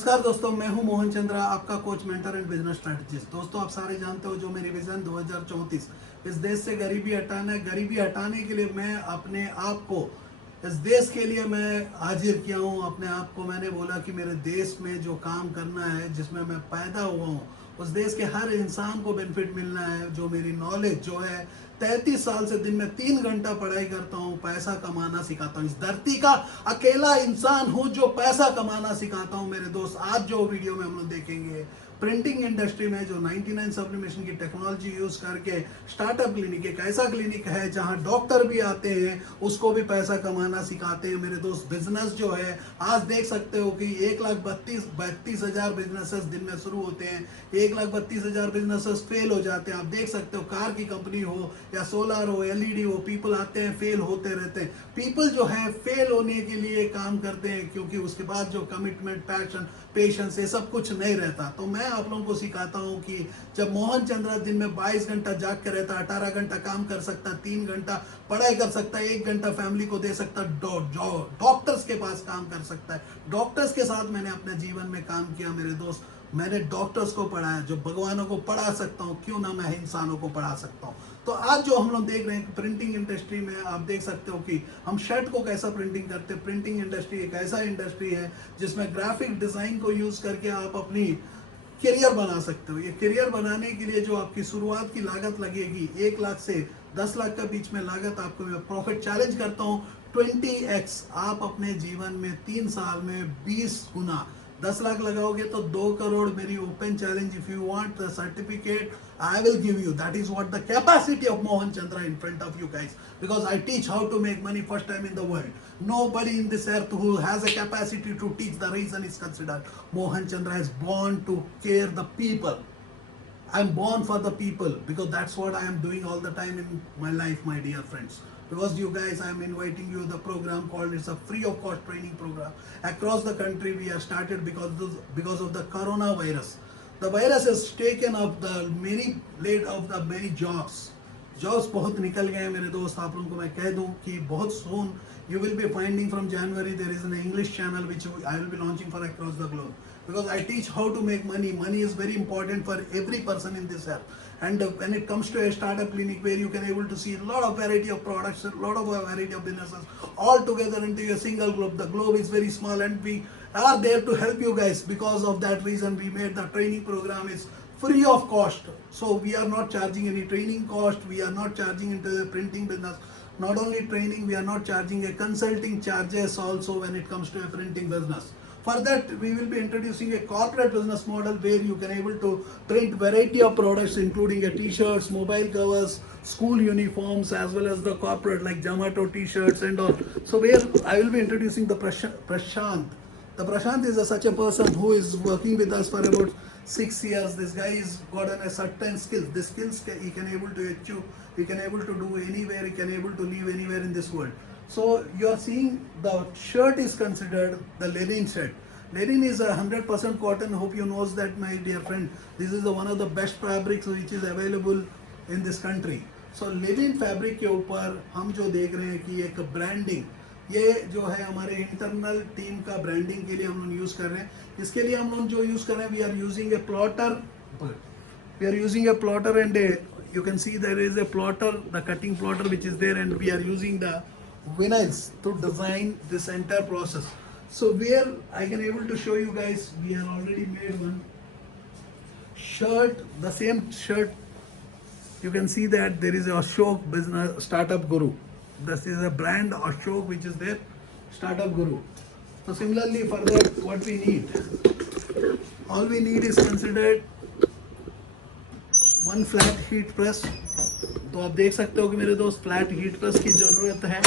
नमस्कार दोस्तों, मैं हूं मोहन चंद्रा, आपका coach, mentor and business strategist. दोस्तों, आप सारे जानते हो जो मेरी विजन 2034 इस देश से गरीबी हटाना है। गरीबी हटाने के लिए मैं अपने आप को इस देश के लिए मैं हाजिर किया हूं। अपने आप को मैंने बोला कि मेरे देश में जो काम करना है, जिसमें मैं पैदा हुआ हूं, उस देश के हर इंसान को बेनिफिट मिलना है। जो मेरी नॉलेज जो है, 33 साल से दिन में 3 घंटा पढ़ाई करता हूँ, पैसा कमाना सिखाता हूँ। इस धरती का अकेला इंसान हूँ जो पैसा कमाना सिखाता हूँ। मेरे दोस्त, आज जो वीडियो में हम लोग देखेंगे, प्रिंटिंग इंडस्ट्री में जो 99 सब्लिमेशन की टेक्नोलॉजी यूज करके स्टार्टअप क्लिनिक, एक ऐसा क्लिनिक है जहां डॉक्टर भी आते हैं, उसको भी पैसा कमाना सिखाते हैं। मेरे दोस्त, बिजनेस जो है, आज देख सकते हो कि 1,32,000 बिजनेसेस दिन में शुरू होते हैं, 1,32,000 बिजनेसेस फेल हो जाते हैं। आप देख सकते हो, कार की कंपनी हो या सोलर हो, एलईडी हो, पीपल आते हैं, फेल होते रहते हैं। पीपल जो है फेल होने के लिए काम करते हैं, क्योंकि उसके बाद जो कमिटमेंट, पैशन, पेशेंस, ये सब कुछ नहीं रहता। तो मैं आप लोगों को सिखाता हूं कि जब मोहन चंद्रा दिन में 22 घंटा जाग के रहता, 18 घंटा काम कर सकता, 3 घंटा पढ़ाई कर सकता, 1 घंटा फैमिली को दे सकता, डॉक्टर्स के पास काम कर सकता है। डॉक्टर्स के साथ मैंने अपने जीवन में काम किया। मेरे दोस्त, मैंने डॉक्टर्स को पढ़ाया। जो भगवानों को पढ़ा सकता हूँ, क्यों ना मैं इंसानों को पढ़ा सकता हूँ। तो आज जो हम लोग देख रहे हैं प्रिंटिंग इंडस्ट्री में, आप देख सकते हो कि हम शर्ट को कैसा प्रिंटिंग करते हैं। प्रिंटिंग इंडस्ट्री एक ऐसा इंडस्ट्री है जिसमें ग्राफिक डिजाइन को यूज करके आप अपनी करियर बना सकते हो। ये करियर बनाने के लिए जो आपकी शुरुआत की लागत लगेगी, 1 लाख से 10 लाख के बीच में लागत, आपको मैं प्रॉफिट चैलेंज करता हूँ 20x। आप अपने जीवन में 3 साल में 20 गुना, 10 लाख लगाओगे तो 2 करोड़। मेरी open challenge, if you want the certificate, I will give you. That is what the capacity of Mohan Chandra in front of you guys. Because I teach how to make money first time in the world. Nobody in this earth who has a capacity to teach, the reason is considered. Mohan Chandra is born to care the people. I'm born for the people, because that's what I am doing all the time in my life, my dear friends. Because you guys, I am inviting you the program called, it's a free of cost training program. Across the country we have started because of the coronavirus. The virus has taken up the many jobs. Jobs बहुत निकल गए हैं मेरे दोस्त। आप लोगों को मैं कह दूं कि बहुत सून you will be finding from January there is an English channel which I will be launching for across the globe, because I teach how to make money. Money is very important for every person in this earth. And when it comes to a startup clinic where you can able to see a lot of variety of products, a lot of variety of businesses all together into a single globe. The globe is very small and we are there to help you guys. Because of that reason we made the training program is free of cost. So we are not charging any training cost. We are not charging into the printing business. Not only training, we are not charging a consulting charges also when it comes to a printing business. For that, we will be introducing a corporate business model where you can able to print variety of products, including a t-shirts, mobile covers, school uniforms, as well as the corporate like Jamato t-shirts and all. So where I will be introducing the Prashant. The Prashant is such a person who is working with us for about 6 years. This guy is gotten a certain skill. The skills he can able to achieve, he can able to do anywhere, he can able to live anywhere in this world. So you are seeing the shirt is considered the linen shirt. Linen is 100% cotton. Hope you knows that, my dear friend. This is one of the best fabrics which is available in this country. So linen fabric के ऊपर हम जो देख रहे हैं कि एक branding, ये जो है हमारे इंटरनल टीम का ब्रांडिंग के लिए हम लोग यूज कर रहे हैं। इसके लिए हम लोग जो यूज कर रहे हैं, we are using a plotter and you can see there is a plotter, the cutting plotter which is there, and we are using the vinyls to design this entire process. So where I can able to show you guys, we have already made one shirt, the same shirt. You can see that there is a Ashok business startup guru. This is a brand Ashok which is there, startup guru. So similarly for that, what we need, all we need is considered one flat heat press. तो आप देख सकते हो कि मेरे दोस्त, flat heat press की ज़रूरत है,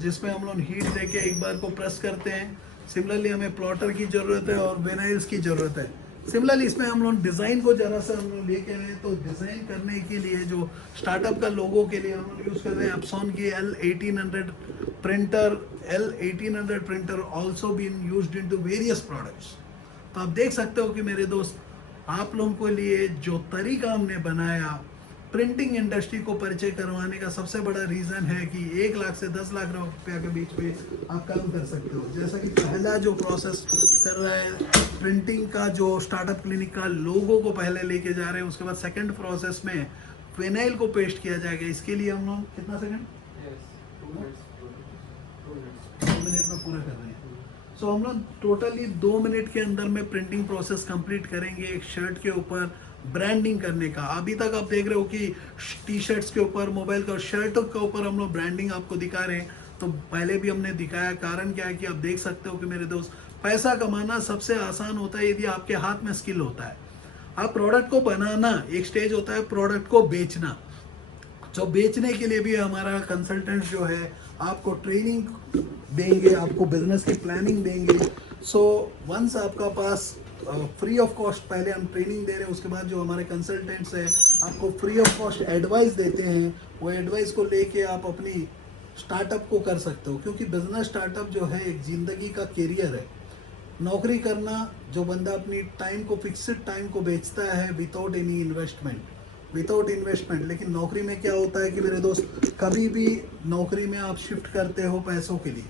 जिसमें हम लोग हीट देके एक बार को प्रेस करते हैं। सिमिलरली हमें प्लॉटर की ज़रूरत है और वेनाइल्स की ज़रूरत है। सिमिलरली इसमें हम लोग डिज़ाइन को ज़रा सा हम लोग लेके आए, तो डिज़ाइन करने के लिए जो स्टार्टअप का लोगों के लिए हम लोग यूज़ कर रहे हैं एप्सॉन की L1800 printer. L1800 printer also been used into various products. तो आप देख सकते हो कि मेरे दोस्त, आप लोगों के लिए जो तरीका हमने बनाया, प्रिंटिंग इंडस्ट्री को परिचय करवाने का सबसे बड़ा रीज़न है कि 1 लाख से 10 लाख रुपया के बीच में आप काम कर सकते हो। जैसा कि पहला जो प्रोसेस कर रहा है प्रिंटिंग का, जो स्टार्टअप क्लिनिक का लोगों को पहले लेके जा रहे हैं, उसके बाद सेकंड प्रोसेस में फिनाइल को पेस्ट किया जाएगा। इसके लिए हम लोग कितना सेकंड 2 मिनट में पूरा कर रहे हैं। सो हम लोग टोटली 2 मिनट के अंदर में प्रिंटिंग प्रोसेस कंप्लीट करेंगे एक शर्ट के ऊपर ब्रांडिंग करने का। अभी तक आप देख रहे हो कि टी शर्ट्स के ऊपर, मोबाइल का, शर्ट के ऊपर हम लोग ब्रांडिंग आपको दिखा रहे हैं। तो पहले भी हमने दिखाया, कारण क्या है कि आप देख सकते हो कि मेरे दोस्त, पैसा कमाना सबसे आसान होता है यदि आपके हाथ में स्किल होता है। आप प्रोडक्ट को बनाना एक स्टेज होता है, प्रोडक्ट को बेचना। जो बेचने के लिए भी हमारा कंसल्टेंट जो है आपको ट्रेनिंग देंगे, आपको बिजनेस की प्लानिंग देंगे। सो वंस आपका पास फ्री ऑफ कॉस्ट पहले हम ट्रेनिंग दे रहे हैं, उसके बाद जो हमारे कंसल्टेंट्स हैं आपको फ्री ऑफ कॉस्ट एडवाइस देते हैं। वो एडवाइस को लेके आप अपनी स्टार्टअप को कर सकते हो, क्योंकि बिजनेस स्टार्टअप जो है एक ज़िंदगी का कैरियर है। नौकरी करना, जो बंदा अपनी टाइम को, फिक्स्ड टाइम को बेचता है विदाउट एनी इन्वेस्टमेंट। लेकिन नौकरी में क्या होता है कि मेरे दोस्त, कभी भी नौकरी में आप शिफ्ट करते हो पैसों के लिए,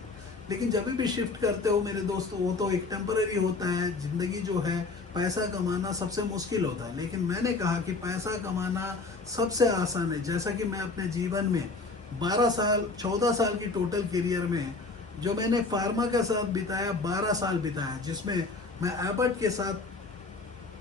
लेकिन जब भी शिफ्ट करते हो मेरे दोस्त, वो तो एक टेम्पररी होता है। ज़िंदगी जो है, पैसा कमाना सबसे मुश्किल होता है, लेकिन मैंने कहा कि पैसा कमाना सबसे आसान है। जैसा कि मैं अपने जीवन में 14 साल की टोटल करियर में जो मैंने फार्मा के साथ बिताया, 12 साल बिताया, जिसमें मैं एबट के साथ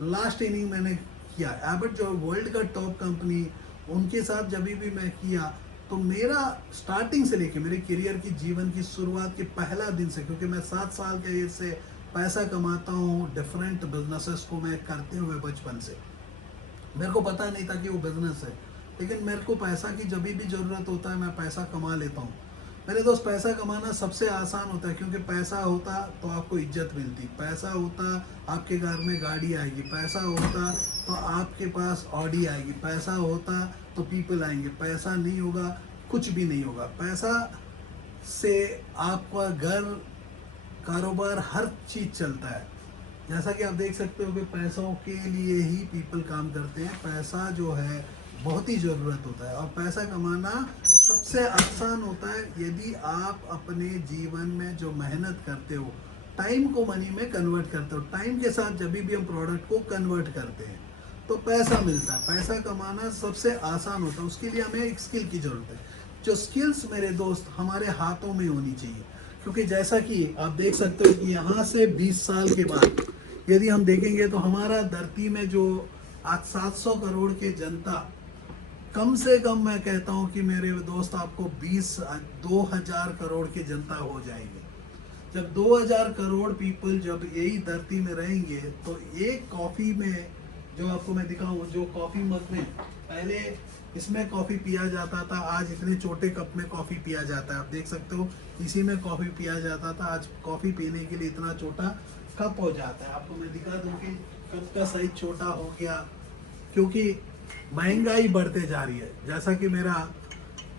लास्ट इनिंग मैंने किया। एबट जो वर्ल्ड का टॉप कंपनी, उनके साथ जब भी मैं किया, तो मेरा स्टार्टिंग से लेके मेरे करियर की, जीवन की शुरुआत के पहला दिन से, क्योंकि मैं 7 साल के एज से पैसा कमाता हूँ डिफरेंट बिजनेसेस को मैं करते हुए बचपन से। मेरे को पता नहीं था कि वो बिजनेस है, लेकिन मेरे को पैसा की जब भी ज़रूरत होता है मैं पैसा कमा लेता हूँ। मेरे दोस्त, पैसा कमाना सबसे आसान होता है, क्योंकि पैसा होता तो आपको इज्जत मिलती, पैसा होता आपके घर में गाड़ी आएगी, पैसा होता तो आपके पास ऑडी आएगी, पैसा होता तो पीपल आएंगे। पैसा नहीं होगा, कुछ भी नहीं होगा। पैसा से आपका घर, कारोबार, हर चीज़ चलता है। जैसा कि आप देख सकते हो कि पैसों के लिए ही पीपल काम करते हैं। पैसा जो है बहुत ही ज़रूरत होता है, और पैसा कमाना सबसे आसान होता है यदि आप अपने जीवन में जो मेहनत करते हो, टाइम को मनी में कन्वर्ट करते हो। टाइम के साथ जब भी हम प्रोडक्ट को कन्वर्ट करते हैं तो पैसा मिलता है। पैसा कमाना सबसे आसान होता है, उसके लिए हमें एक स्किल की ज़रूरत है। जो स्किल्स मेरे दोस्त हमारे हाथों में होनी चाहिए, क्योंकि जैसा कि आप देख सकते हो कि यहाँ से 20 साल के बाद यदि हम देखेंगे तो हमारा धरती में जो आज 700 करोड़ की जनता, कम से कम मैं कहता हूँ कि मेरे दोस्त आपको 2000 करोड़ की जनता हो जाएगी। जब 2000 करोड़ पीपल जब यही धरती में रहेंगे, तो एक कॉफ़ी में, जो आपको मैं दिखाऊँ, जो कॉफ़ी मग में पहले इसमें कॉफ़ी पिया जाता था, आज इतने छोटे कप में कॉफ़ी पिया जाता है। आप देख सकते हो इसी में कॉफ़ी पिया जाता था, आज कॉफ़ी पीने के लिए इतना छोटा कप हो जाता है। आपको मैं दिखा दूँ कि कप का साइज छोटा हो गया, क्योंकि महंगाई बढ़ते जा रही है। जैसा कि मेरा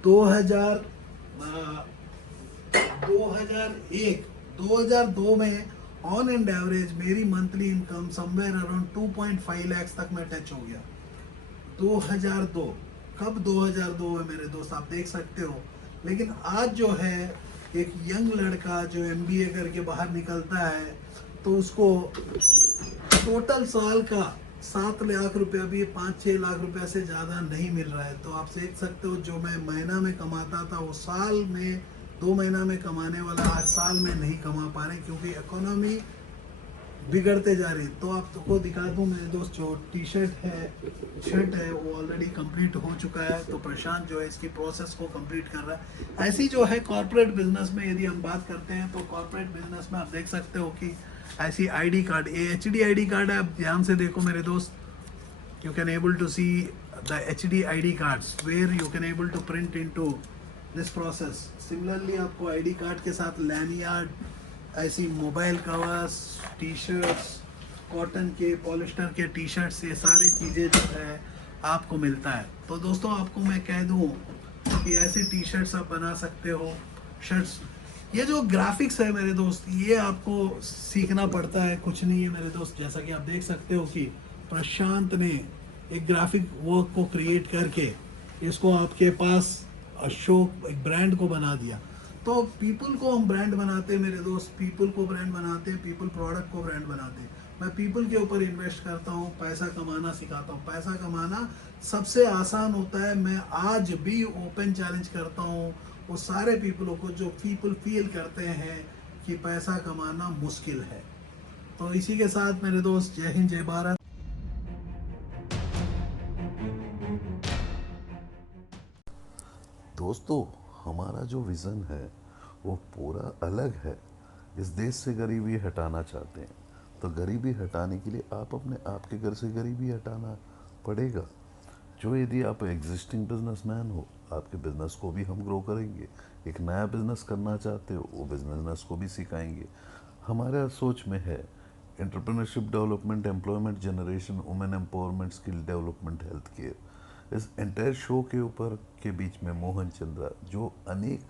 2002 में ऑन एंड एवरेज मेरी monthly income somewhere around 2.5 lakh तक मैं टच हो गया। 2002, कब 2002 है मेरे दोस्त, आप देख सकते हो। लेकिन आज जो है एक यंग लड़का जो MBA करके बाहर निकलता है, तो उसको टोटल साल का 7 लाख रुपया भी 5-6 लाख रुपया से ज़्यादा नहीं मिल रहा है। तो आप देख सकते हो जो मैं महीना में कमाता था, वो साल में 2 महीना में कमाने वाला आज साल में नहीं कमा पा रहे, क्योंकि इकोनॉमी बिगड़ते जा रही है। तो आपको दिखा दूं मेरे दोस्त, जो शर्ट है वो ऑलरेडी कंप्लीट हो चुका है। तो प्रशांत जो है इसकी प्रोसेस को कंप्लीट कर रहा है। ऐसी जो है कॉर्पोरेट बिजनेस में यदि हम बात करते हैं, तो कॉर्पोरेट बिजनेस में आप देख सकते हो कि ऐसी ID कार्ड, ये HD ID कार्ड है। आप ध्यान से देखो मेरे दोस्त, you can able to see the HD ID cards where you can able to print into this process. Similarly आपको ID कार्ड के साथ लैनियार्ड, ऐसी मोबाइल कवर्स, टी-शर्ट्स, कॉटन के, पॉलिस्टर के टी-शर्ट्स, ये सारी चीज़ें जो है आपको मिलता है। तो दोस्तों आपको मैं कह दूं कि ऐसे टी-शर्ट्स आप बना सकते हो, शर्ट्स। ये जो ग्राफिक्स है मेरे दोस्त, ये आपको सीखना पड़ता है, कुछ नहीं है मेरे दोस्त। जैसा कि आप देख सकते हो कि प्रशांत ने एक ग्राफिक वर्क को क्रिएट करके इसको आपके पास शो एक ब्रांड को बना दिया। तो पीपल को हम ब्रांड बनाते हैं मेरे दोस्त, पीपल को ब्रांड बनाते हैं, पीपल प्रोडक्ट को ब्रांड बनाते हैं। मैं पीपल के ऊपर इन्वेस्ट करता हूँ, पैसा कमाना सिखाता हूँ। पैसा कमाना सबसे आसान होता है। मैं आज भी ओपन चैलेंज करता हूँ वो सारे पीपलों को जो पीपल फील करते हैं कि पैसा कमाना मुश्किल है। तो इसी के साथ मेरे दोस्त, जय हिंद, जय भारत। दोस्तों, हमारा जो विज़न है वो पूरा अलग है। इस देश से गरीबी हटाना चाहते हैं, तो गरीबी हटाने के लिए आप अपने आपके घर से गरीबी हटाना पड़ेगा। जो यदि आप एग्जिस्टिंग बिजनेसमैन हो, आपके बिजनेस को भी हम ग्रो करेंगे। एक नया बिजनेस करना चाहते हो, वो बिजनेस को भी सिखाएंगे। हमारा सोच में है entrepreneurship development, employment generation, women empowerment, skill development, health care. इस एंटायर शो के ऊपर के बीच में मोहन चंद्रा, जो अनेक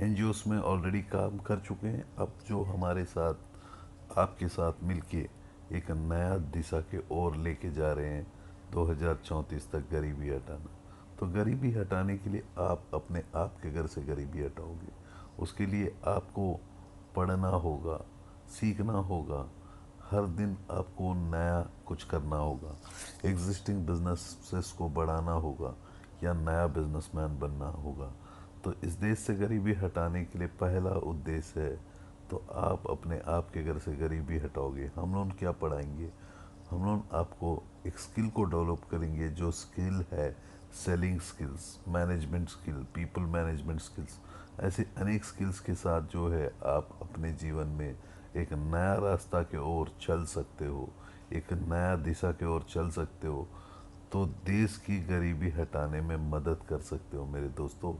एनजीओस में ऑलरेडी काम कर चुके हैं, अब जो हमारे साथ आपके साथ मिलके एक नया दिशा के ओर लेके जा रहे हैं 2034 तक गरीबी हटाना। तो गरीबी हटाने के लिए आप अपने आप के घर से गरीबी हटाओगे। उसके लिए आपको पढ़ना होगा, सीखना होगा, हर दिन आपको नया कुछ करना होगा, एग्जिस्टिंग बिजनेसेस को बढ़ाना होगा या नया बिजनेसमैन बनना होगा। तो इस देश से गरीबी हटाने के लिए पहला उद्देश्य है, तो आप अपने आप के घर से गरीबी हटाओगे। हम लोग क्या पढ़ाएंगे? हम लोग आपको एक स्किल को डेवलप करेंगे, जो स्किल है selling skills, management skill, people management skills. ऐसे अनेक स्किल्स के साथ जो है आप अपने जीवन में एक नया रास्ता के ओर चल सकते हो, एक नया दिशा के ओर चल सकते हो। तो देश की गरीबी हटाने में मदद कर सकते हो मेरे दोस्तों।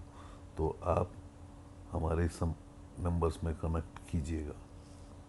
तो आप हमारे सम नंबर्स में कनेक्ट कीजिएगा।